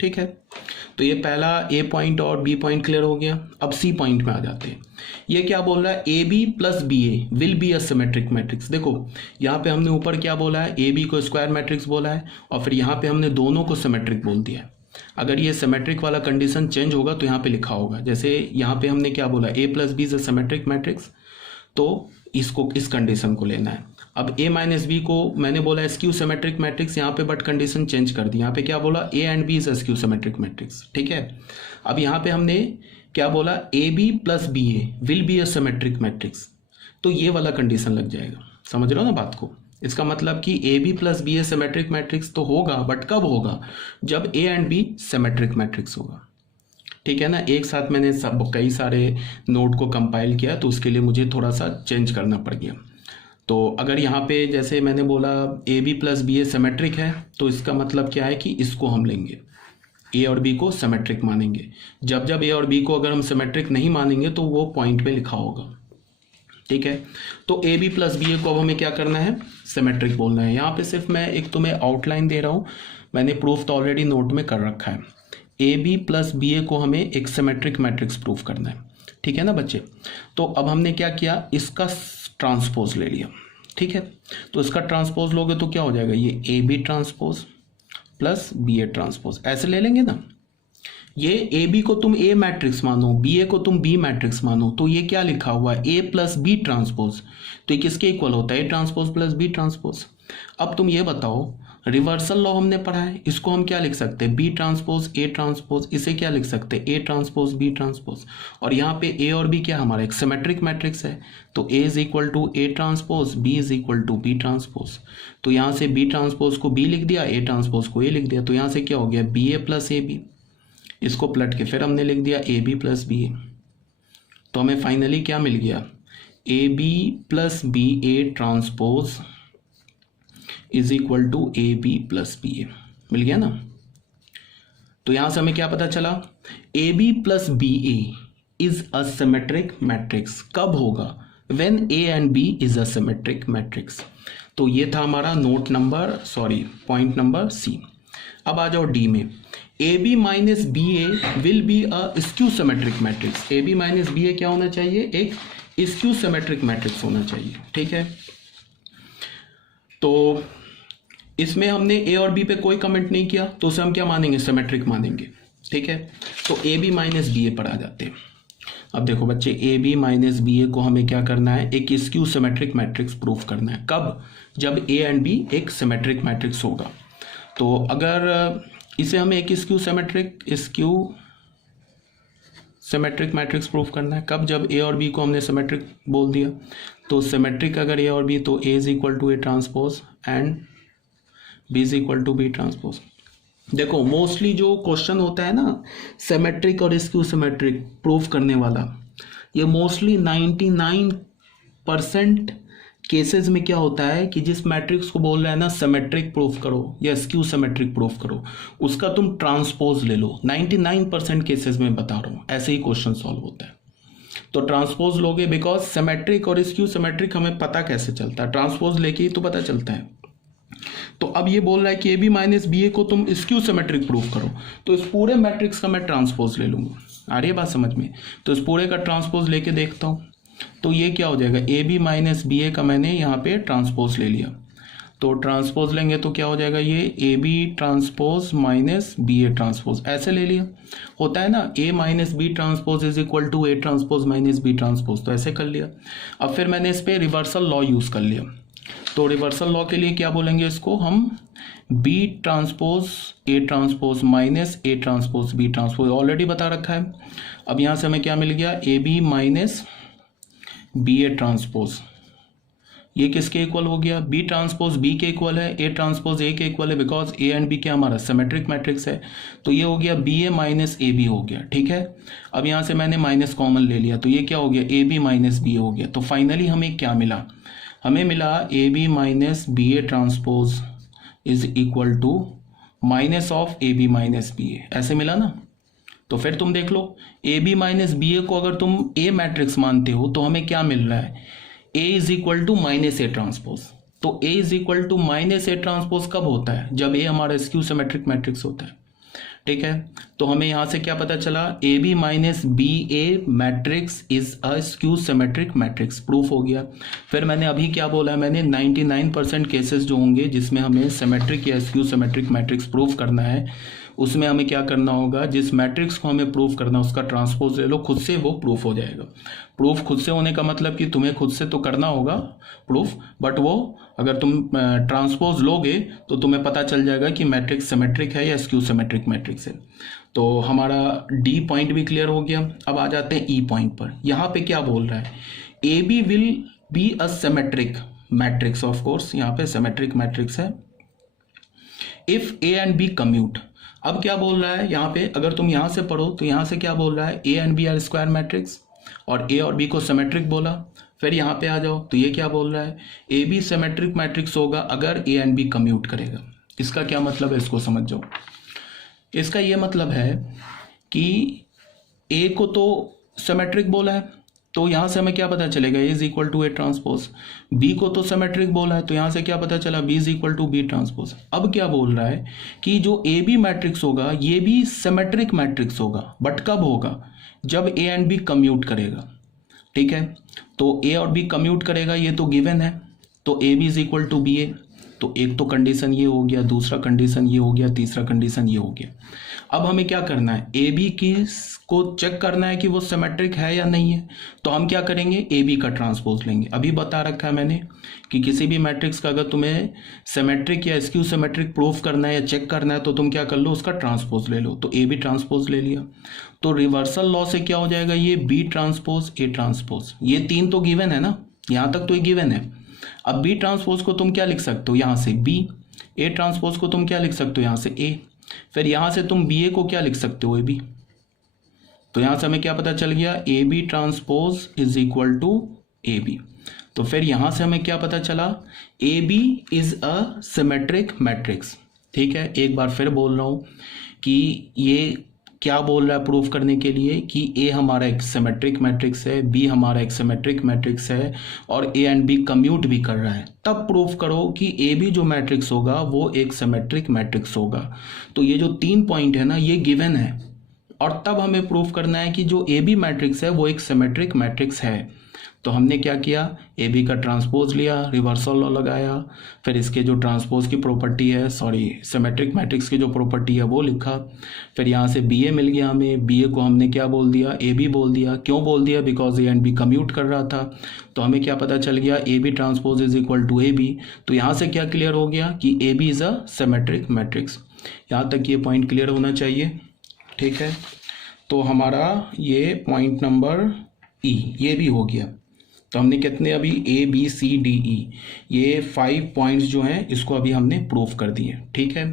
ठीक है, तो ये पहला ए पॉइंट और बी पॉइंट क्लियर हो गया। अब सी पॉइंट में आ जाते हैं। ये क्या बोल रहा है, A B plus B A will be a symmetric matrix. देखो यहाँ पे हमने ऊपर क्या बोला है, ए बी को स्क्वायर मैट्रिक्स बोला है और फिर यहाँ पे हमने दोनों को सिमेट्रिक बोल दिया है। अगर ये सिमेट्रिक वाला कंडीशन चेंज होगा तो यहाँ पे लिखा होगा, जैसे यहाँ पे हमने क्या बोला, A plus B is a symmetric matrix, तो इसको इस कंडीशन को लेना है। अब a माइनस बी को मैंने बोला स्क्यू सिमेट्रिक मैट्रिक्स यहाँ पे, बट कंडीशन चेंज कर दी। यहाँ पे क्या बोला, a and b is a skew symmetric matrix. ठीक है, अब यहाँ पे हमने क्या बोला, A B plus B A will be a symmetric matrix, तो ये वाला कंडीशन लग जाएगा। समझ रहे हो ना बात को? इसका मतलब कि A B plus B A symmetric matrix तो होगा, बट कब होगा, जब a and b symmetric matrix होगा। ठीक है ना, एक साथ मैंने सब कई सारे नोट को कंपाइल किया तो उसके लिए मुझे थोड़ा सा चेंज करना पड़ गया। तो अगर यहाँ पे जैसे मैंने बोला A B plus B A symmetric है, तो इसका मतलब क्या है कि इसको हम लेंगे, ए और बी को सिमेट्रिक मानेंगे। जब जब ए और बी को अगर हम सिमेट्रिक नहीं मानेंगे तो वो पॉइंट में लिखा होगा। ठीक है, तो A B plus B A को अब हमें क्या करना है, सिमेट्रिक बोलना है। यहाँ पे सिर्फ मैं एक तुम्हें आउटलाइन दे रहा हूँ, मैंने प्रूफ तो ऑलरेडी नोट में कर रखा है। A B plus B A को हमें एक सिमेट्रिक मैट्रिक्स प्रूफ करना है। ठीक है ना बच्चे, तो अब हमने क्या किया, इसका ट्रांसपोज ले लिया। ठीक है, तो इसका ट्रांसपोज लोगे तो क्या हो जाएगा, ये A B transpose plus B A transpose, ऐसे ले लेंगे ना। ये ए बी को तुम ए मैट्रिक्स मानो, बी ए को तुम बी मैट्रिक्स मानो, तो ये क्या लिखा हुआ है, ए प्लस बी ट्रांसपोज, तो ये किसके इक्वल होता है, A transpose plus B transpose. अब तुम ये बताओ, रिवर्सल लॉ हमने पढ़ा है, इसको हम क्या लिख सकते हैं, बी ट्रांसपोज ए ट्रांसपोज, इसे क्या लिख सकते हैं, ए ट्रांसपोज बी ट्रांसपोज। और यहाँ पे ए और बी क्या हमारा एक सिमेट्रिक मैट्रिक्स है, तो A is equal to A transpose, B is equal to B transpose. तो यहाँ से बी ट्रांसपोज को बी लिख दिया, ए ट्रांसपोज को ए लिख दिया, तो यहाँ से क्या हो गया, B A plus A B. इसको पलट के फिर हमने लिख दिया A B plus B A, तो हमें फाइनली क्या मिल गया, A B plus B A transpose is equal to A B plus B A, मिल गया ना। तो यहां से हमें क्या पता चला, A B plus B A is a symmetric matrix. कब होगा, when A and B is a symmetric matrix. तो ये था हमारा पॉइंट नंबर सी। अब आ जाओ डी में, A B minus B A will be a skew symmetric matrix. A B minus B A क्या होना चाहिए, एक स्क्यू सिमेट्रिक मैट्रिक्स होना चाहिए। ठीक है, तो इसमें हमने ए और बी पे कोई कमेंट नहीं किया, तो उसे हम क्या मानेंगे, सिमेट्रिक मानेंगे। ठीक है, तो ए बी माइनस बी ए पर आ जाते हैं। अब देखो बच्चे, ए बी माइनस बी ए को हमें क्या करना है, एक स्क्यू सिमेट्रिक मैट्रिक्स प्रूफ करना है। कब, जब ए एंड बी एक सिमेट्रिक मैट्रिक्स होगा। तो अगर इसे हमें एक स्क्यू सिमेट्रिक मैट्रिक्स प्रूफ करना है, कब, जब ए और बी को हमने सिमेट्रिक बोल दिया। तो सिमेट्रिक अगर ए और बी, तो A is equal to A transpose and B is equal to B transpose. देखो मोस्टली जो क्वेश्चन होता है ना सिमेट्रिक और स्क्यू सिमेट्रिक प्रूफ करने वाला, ये मोस्टली 99% केसेस में क्या होता है कि जिस मैट्रिक्स को बोल रहा है ना सिमेट्रिक प्रूफ करो या स्क्यू सिमेट्रिक प्रूफ करो, उसका तुम ट्रांसपोज ले लो। 99% केसेस में बता रहा हूँ, ऐसे ही क्वेश्चन सॉल्व होता है। तो ट्रांसपोज लोगे, बिकॉज सिमेट्रिक और स्क्यू सिमेट्रिक हमें पता कैसे चलता है, ट्रांसपोज लेके ही तो पता चलता है। तो अब ये बोल रहा है कि A B minus B A को तुम स्क्यू सिमेट्रिक प्रूफ करो, तो इस पूरे मैट्रिक्स का मैं ट्रांसपोज ले लूंगा। आ रही है बात समझ में? तो इस पूरे का ट्रांसपोज लेके देखता हूँ, तो ये क्या हो जाएगा, ए बी माइनस बी ए का मैंने यहाँ पे ट्रांसपोज ले लिया। तो ट्रांसपोज लेंगे तो क्या हो जाएगा, ये A B transpose minus B A transpose, ऐसे ले लिया। होता है ना, A minus B transpose is equal to A transpose minus B transpose, तो ऐसे कर लिया। अब फिर मैंने इस पर रिवर्सल लॉ यूज़ कर लिया। तो रिवर्सल लॉ के लिए क्या बोलेंगे इसको हम, B transpose A transpose minus A transpose B transpose, already बता रखा है। अब यहाँ से हमें क्या मिल गया, A B minus B A transpose, ये किसके इक्वल हो गया, बी ट्रांसपोज बी के इक्वल है, ए ट्रांसपोज ए के इक्वल है, बिकॉज ए एंड बी क्या हमारा सिमेट्रिक मैट्रिक्स है। तो ये हो गया B A minus A B हो गया। ठीक है, अब यहाँ से मैंने माइनस कॉमन ले लिया, तो ये क्या हो गया, ए बी माइनस बी हो गया। तो फाइनली हमें क्या मिला, हमें मिला A B minus B A transpose is equal to minus of A B minus B A, ऐसे मिला ना। तो फिर तुम देख लो, A B minus B A को अगर तुम ए मैट्रिक्स मानते हो तो हमें क्या मिल रहा है, A is equal to minus A transpose. तो A is equal to minus A transpose कब होता है, जब ए हमारा स्क्यू सिमेट्रिक मैट्रिक्स होता है। ठीक है, तो हमें यहाँ से क्या पता चला, A B minus B A matrix is a skew symmetric matrix, proof हो गया। फिर मैंने अभी क्या बोला, मैंने 99% केसेस जो होंगे जिसमें हमें सिमेट्रिक या स्क्यू सिमेट्रिक मैट्रिक्स प्रूफ करना है, उसमें हमें क्या करना होगा, जिस मैट्रिक्स को हमें प्रूफ करना है उसका ट्रांसपोज ले लो, खुद से वो प्रूफ हो जाएगा। प्रूफ खुद से होने का मतलब कि तुम्हें खुद से तो करना होगा प्रूफ, बट वो अगर तुम ट्रांसपोज लोगे तो तुम्हें पता चल जाएगा कि मैट्रिक्स सिमेट्रिक है या स्क्यू सिमेट्रिक मैट्रिक्स है। तो हमारा डी पॉइंट भी क्लियर हो गया। अब आ जाते हैं ई पॉइंट पर। यहाँ पे क्या बोल रहा है, A B will be a symmetric matrix, of course यहाँ पे सिमेट्रिक मैट्रिक्स है if A and B commute. अब क्या बोल रहा है यहाँ पे, अगर तुम यहाँ से पढ़ो तो यहाँ से क्या बोल रहा है, A and B are square matrix और ए और बी को सिमेट्रिक बोला। फिर यहाँ पे आ जाओ तो ये क्या बोल रहा है, ए बी सिमेट्रिक मैट्रिक्स होगा अगर ए एंड बी कम्यूट करेगा। इसका क्या मतलब है, इसको समझ जाओ। इसका ये मतलब है कि ए को तो सिमेट्रिक बोला है तो यहाँ से हमें क्या पता चलेगा, A is equal to A transpose. B को तो सिमेट्रिक बोला है तो यहाँ से क्या पता चला, B is equal to B transpose. अब क्या बोल रहा है कि जो ए बी मैट्रिक्स होगा ये भी सिमेट्रिक मैट्रिक्स होगा, बट कब होगा, जब ए एंड बी कम्यूट करेगा। ठीक है, तो ए और बी कम्यूट करेगा ये तो गिवन है, तो A B is equal to B A. तो एक तो कंडीशन ये हो गया, दूसरा कंडीशन ये हो गया, तीसरा कंडीशन ये हो गया। अब हमें क्या करना है, ए बी की को चेक करना है कि वो सिमेट्रिक है या नहीं है। तो हम क्या करेंगे, ए बी का ट्रांसपोज लेंगे। अभी बता रखा है मैंने कि किसी भी मैट्रिक्स का अगर तुम्हें सिमेट्रिक या स्क्यू सिमेट्रिक प्रूफ करना है या चेक करना है तो तुम क्या कर लो, उसका ट्रांसपोज ले लो। तो ए बी ट्रांसपोज ले लिया तो रिवर्सल लॉ से क्या हो जाएगा, ये बी ट्रांसपोज ए ट्रांसपोज। ये तीन तो गिवन है ना, यहाँ तक तो ये गिवन है। अब बी ट्रांसपोज को तुम क्या लिख सकते हो, यहाँ से बी। ए ट्रांसपोज को तुम क्या लिख सकते हो, यहाँ से ए। फिर यहाँ से तुम बी ए को क्या लिख सकते हो, ए बी। तो यहाँ से हमें क्या पता चल गया, A B transpose is equal to A B. तो फिर यहाँ से हमें क्या पता चला, A B is a symmetric matrix. ठीक है, एक बार फिर बोल रहा हूँ कि ये क्या बोल रहा है प्रूफ करने के लिए कि ए हमारा एक सिमेट्रिक मैट्रिक्स है, बी हमारा एक सिमेट्रिक मैट्रिक्स है और ए एंड बी कम्यूट भी कर रहा है, तब प्रूफ करो कि ए बी जो मैट्रिक्स होगा वो एक सिमेट्रिक मैट्रिक्स होगा। तो ये जो 3 पॉइंट है ना ये गिवन है, और तब हमें प्रूफ करना है कि जो ए बी मैट्रिक्स है वो एक सिमेट्रिक मैट्रिक्स है। तो हमने क्या किया, ए बी का ट्रांसपोज लिया, रिवर्सल लॉ लगाया, फिर इसके जो ट्रांसपोज की प्रॉपर्टी है, सिमेट्रिक मैट्रिक्स की जो प्रॉपर्टी है वो लिखा। फिर यहाँ से बी ए मिल गया हमें, बी ए को हमने क्या बोल दिया, ए बी बोल दिया। क्यों बोल दिया, because A and B commute कर रहा था। तो हमें क्या पता चल गया, A B transpose is equal to A B. तो यहाँ से क्या क्लियर हो गया कि A B is a symmetric matrix. यहाँ तक ये पॉइंट क्लियर होना चाहिए। ठीक है, तो हमारा ये पॉइंट नंबर ई ये भी हो गया। तो हमने कितने अभी A B C D E ये 5 पॉइंट्स जो हैं इसको अभी हमने प्रूफ कर दिए। ठीक है।